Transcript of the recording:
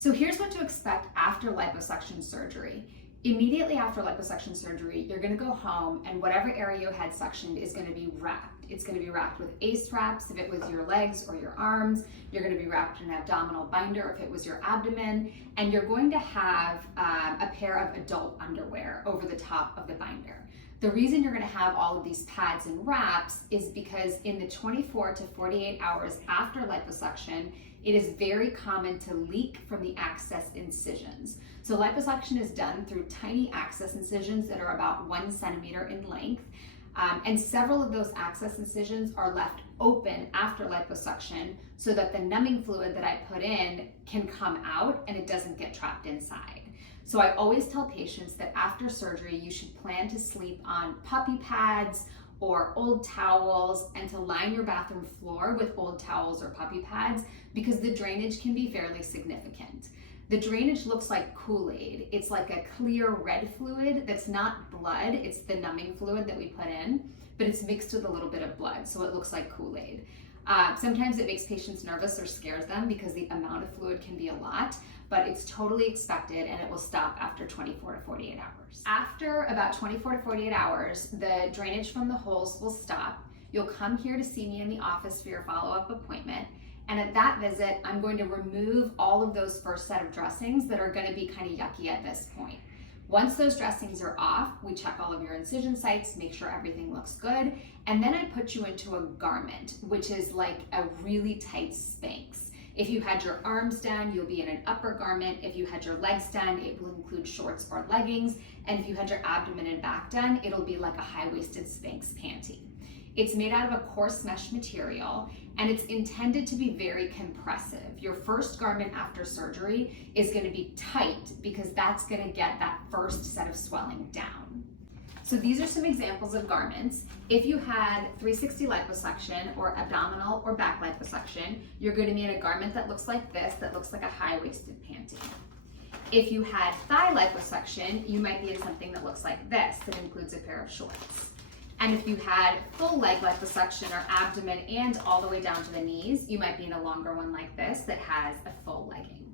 So here's what to expect after liposuction surgery. Immediately after liposuction surgery, you're gonna go home and whatever area you had suctioned is gonna be wrapped. It's gonna be wrapped with ACE wraps if it was your legs or your arms. You're gonna be wrapped in an abdominal binder if it was your abdomen. And you're going to have a pair of adult underwear over the top of the binder. The reason you're gonna have all of these pads and wraps is because in the 24 to 48 hours after liposuction, it is very common to leak from the access incisions. So liposuction is done through tiny access incisions that are about 1 centimeter in length. And several of those access incisions are left open after liposuction so that the numbing fluid that I put in can come out and it doesn't get trapped inside. So I always tell patients that after surgery, you should plan to sleep on puppy pads or old towels and to line your bathroom floor with old towels or puppy pads because the drainage can be fairly significant. The drainage looks like Kool-Aid. It's like a clear red fluid that's not blood, it's the numbing fluid that we put in, but it's mixed with a little bit of blood, so it looks like Kool-Aid. Sometimes it makes patients nervous or scares them because the amount of fluid can be a lot, but it's totally expected and it will stop after 24 to 48 hours. After about 24 to 48 hours, the drainage from the holes will stop. You'll come here to see me in the office for your follow-up appointment. And at that visit, I'm going to remove all of those first set of dressings that are gonna be kind of yucky at this point. Once those dressings are off, we check all of your incision sites, make sure everything looks good, and then I put you into a garment, which is like a really tight Spanx. If you had your arms done, you'll be in an upper garment. If you had your legs done, it will include shorts or leggings. And if you had your abdomen and back done, it'll be like a high-waisted Spanx panty. It's made out of a coarse mesh material, and it's intended to be very compressive. Your first garment after surgery is gonna be tight because that's gonna get that first set of swelling down. So these are some examples of garments. If you had 360 liposuction or abdominal or back liposuction, you're gonna be in a garment that looks like this, that looks like a high-waisted panty. If you had thigh liposuction, you might be in something that looks like this, that includes a pair of shorts. And if you had full leg liposuction or abdomen and all the way down to the knees, you might be in a longer one like this that has a full legging.